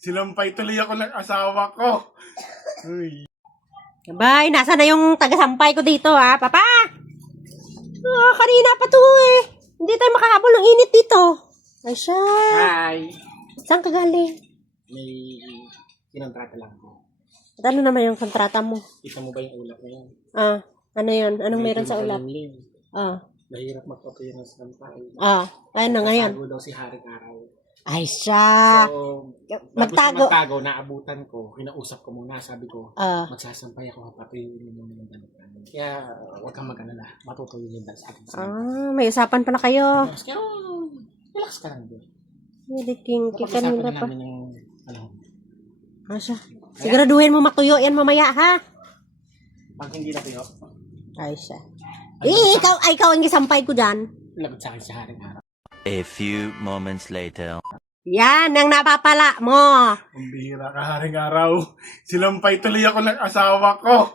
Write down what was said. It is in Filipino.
Sinampay tuloy ako ng asawa ko. Uy. Abay, nasa na yung taga-sampay ko dito, ha, papa? Kanina pa to, eh. Hindi tayo makahabol ng init dito. Ay, siya. Hi! Saan ka galing? May kinontrata lang ako. At ano naman yung kontrata mo? Kita mo ba yung ulap na yun? Ano yun? Anong meron sa ulap? Malimlim. Ah, Mahirap magpapayang sa sampay. ano ngayon? Tago daw si Haring Araw. Ay, siya. So, Magtago. magtago, naabutan ko. Kinausap ko muna. Sabi ko, Ah, magsasampay ako papatuyuin mo ng dalapan. Kaya, huwag kang mag-alala. Matutuloy lang sa akin. may usapan pala kayo. Pero, relax ka lang doon. Hindi king Pag-usapan kanina na pa. namin yung, ano, Siya. Siguraduhin mo matuyo yan mamaya, ha? pag hindi na tayo, Ay, siya. Ikaw ang isampay ko dyan. lagot sa akin si Haring Araw. A few moments later. Yan ang napapala mo. Ang bihira ka, Haring Araw. Sinampay tuloy ako ng asawa ko.